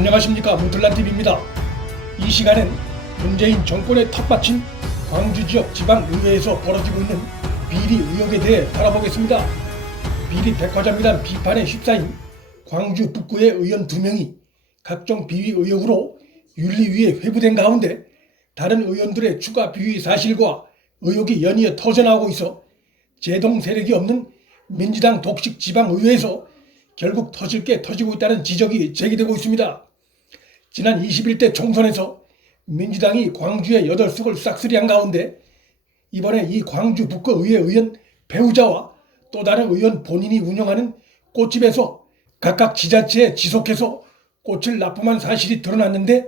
안녕하십니까, 문틀란TV입니다. 이 시간엔 문재인 정권의 텃밭인 광주 지역 지방의회에서 벌어지고 있는 비리 의혹에 대해 알아보겠습니다. 비리 백화점이란 비판에 휩싸인 광주 북구의 의원 2명이 각종 비위 의혹으로 윤리위에 회부된 가운데 다른 의원들의 추가 비위 사실과 의혹이 연이어 터져나오고 있어 제동 세력이 없는 민주당 독식 지방의회에서 결국 터질 게 터지고 있다는 지적이 제기되고 있습니다. 지난 21대 총선에서 민주당이 광주의 8석을 싹쓸이한 가운데 이번에 이 광주 북구의회 의원 배우자와 또 다른 의원 본인이 운영하는 꽃집에서 각각 지자체에 지속해서 꽃을 납품한 사실이 드러났는데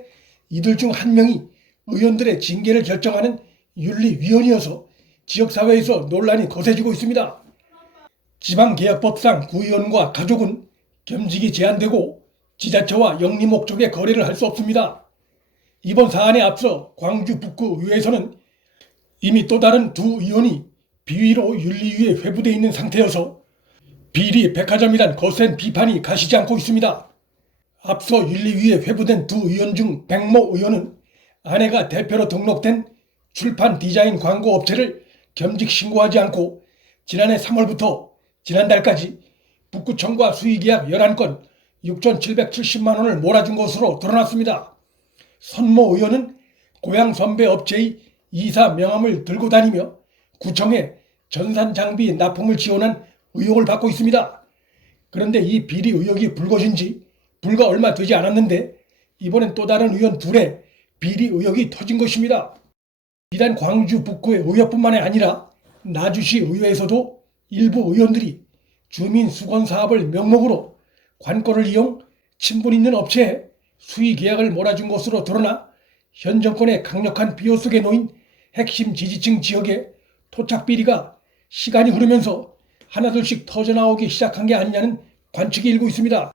이들 중 한 명이 의원들의 징계를 결정하는 윤리위원이어서 지역사회에서 논란이 거세지고 있습니다. 지방개혁법상 구의원과 가족은 겸직이 제한되고 지자체와 영리 목적의 거래를 할 수 없습니다. 이번 사안에 앞서 광주 북구의회에서는 이미 또 다른 두 의원이 비위로 윤리위에 회부되어 있는 상태여서 비리 백화점이란 거센 비판이 가시지 않고 있습니다. 앞서 윤리위에 회부된 두 의원 중 백모 의원은 아내가 대표로 등록된 출판 디자인 광고 업체를 겸직 신고하지 않고 지난해 3월부터 지난달까지 북구청과 수의계약 11건 6,770만 원을 몰아준 것으로 드러났습니다. 선모 의원은 고향 선배 업체의 이사 명함을 들고 다니며 구청에 전산 장비 납품을 지원한 의혹을 받고 있습니다. 그런데 이 비리 의혹이 불거진 지 불과 얼마 되지 않았는데 이번엔 또 다른 의원 둘의 비리 의혹이 터진 것입니다. 비단 광주 북구의 의회뿐만 아니라 나주시 의회에서도 일부 의원들이 주민 수건 사업을 명목으로 관건을 이용 친분 있는 업체에 수의 계약을 몰아준 것으로 드러나 현 정권의 강력한 비호 속에 놓인 핵심 지지층 지역의 토착 비리가 시간이 흐르면서 하나둘씩 터져나오기 시작한 게 아니냐는 관측이 일고 있습니다.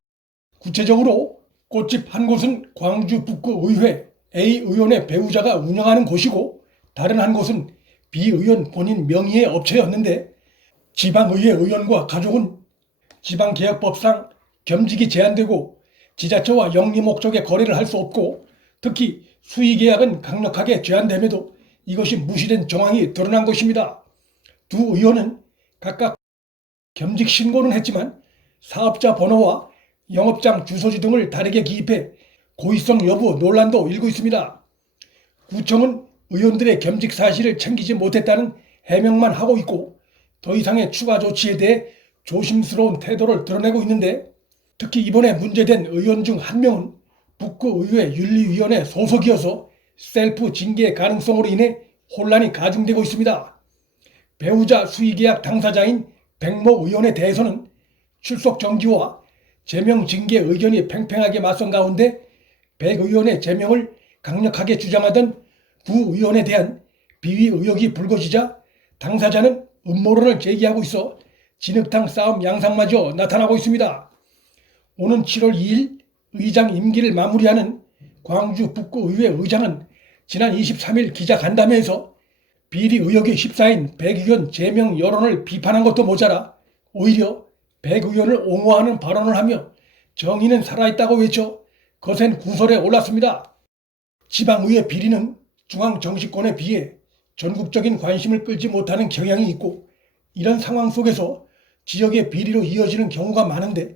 구체적으로 꽃집 한 곳은 광주 북구의회 A 의원의 배우자가 운영하는 곳이고 다른 한 곳은 B 의원 본인 명의의 업체였는데 지방의회 의원과 가족은 지방개혁법상 겸직이 제한되고 지자체와 영리 목적의 거래를 할 수 없고 특히 수의계약은 강력하게 제한됨에도 이것이 무시된 정황이 드러난 것입니다. 두 의원은 각각 겸직 신고는 했지만 사업자 번호와 영업장 주소지 등을 다르게 기입해 고의성 여부 논란도 일고 있습니다. 구청은 의원들의 겸직 사실을 챙기지 못했다는 해명만 하고 있고 더 이상의 추가 조치에 대해 조심스러운 태도를 드러내고 있는데 특히 이번에 문제된 의원 중 한 명은 북구의회 윤리위원회 소속이어서 셀프 징계 가능성으로 인해 혼란이 가중되고 있습니다. 배우자 수의계약 당사자인 백모 의원에 대해서는 출석 정지와 제명 징계 의견이 팽팽하게 맞선 가운데 백 의원의 제명을 강력하게 주장하던 구 의원에 대한 비위 의혹이 불거지자 당사자는 음모론을 제기하고 있어 진흙탕 싸움 양상마저 나타나고 있습니다. 오는 7월 2일 의장 임기를 마무리하는 광주 북구의회 의장은 지난 23일 기자간담회에서 비리 의혹에 휩싸인 백 의원 제명 여론을 비판한 것도 모자라 오히려 백 의원을 옹호하는 발언을 하며 정의는 살아있다고 외쳐 거센 구설에 올랐습니다. 지방의회 비리는 중앙 정치권에 비해 전국적인 관심을 끌지 못하는 경향이 있고 이런 상황 속에서 지역의 비리로 이어지는 경우가 많은데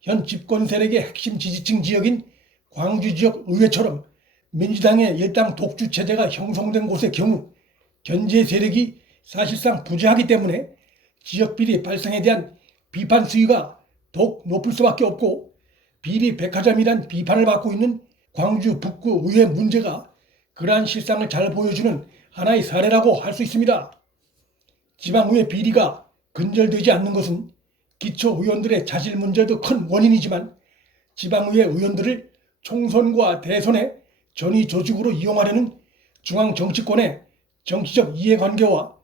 현 집권 세력의 핵심 지지층 지역인 광주 지역 의회처럼 민주당의 일당 독주 체제가 형성된 곳의 경우 견제 세력이 사실상 부재하기 때문에 지역 비리 발생에 대한 비판 수위가 더욱 높을 수밖에 없고 비리 백화점이란 비판을 받고 있는 광주 북구 의회 문제가 그러한 실상을 잘 보여주는 하나의 사례라고 할 수 있습니다. 지방의회 비리가 근절되지 않는 것은 기초의원들의 자질 문제도 큰 원인이지만 지방의회 의원들을 총선과 대선의 전위 조직으로 이용하려는 중앙 정치권의 정치적 이해관계와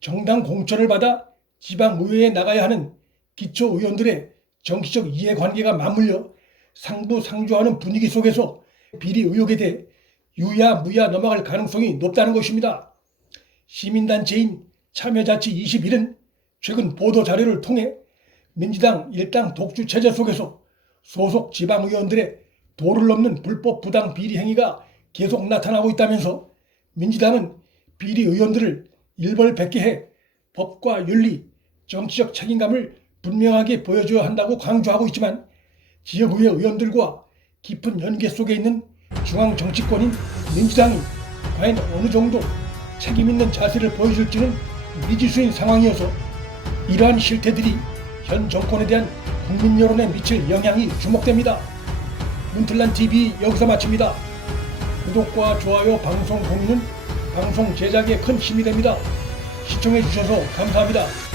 정당 공천을 받아 지방의회에 나가야 하는 기초의원들의 정치적 이해관계가 맞물려 상부상조하는 분위기 속에서 비리 의혹에 대해 유야무야 넘어갈 가능성이 높다는 것입니다. 시민단체인 참여자치21은 최근 보도자료를 통해 민주당 일당 독주 체제 속에서 소속 지방의원들의 도를 넘는 불법 부당 비리 행위가 계속 나타나고 있다면서 민주당은 비리 의원들을 일벌백계해 법과 윤리, 정치적 책임감을 분명하게 보여줘야 한다고 강조하고 있지만 지역의회 의원들과 깊은 연계 속에 있는 중앙 정치권인 민주당이 과연 어느 정도 책임 있는 자세를 보여줄지는 미지수인 상황이어서 이러한 실태들이 현 정권에 대한 국민 여론에 미칠 영향이 주목됩니다. 문틀란TV 여기서 마칩니다. 구독과 좋아요, 방송 공유는 방송 제작에 큰 힘이 됩니다. 시청해주셔서 감사합니다.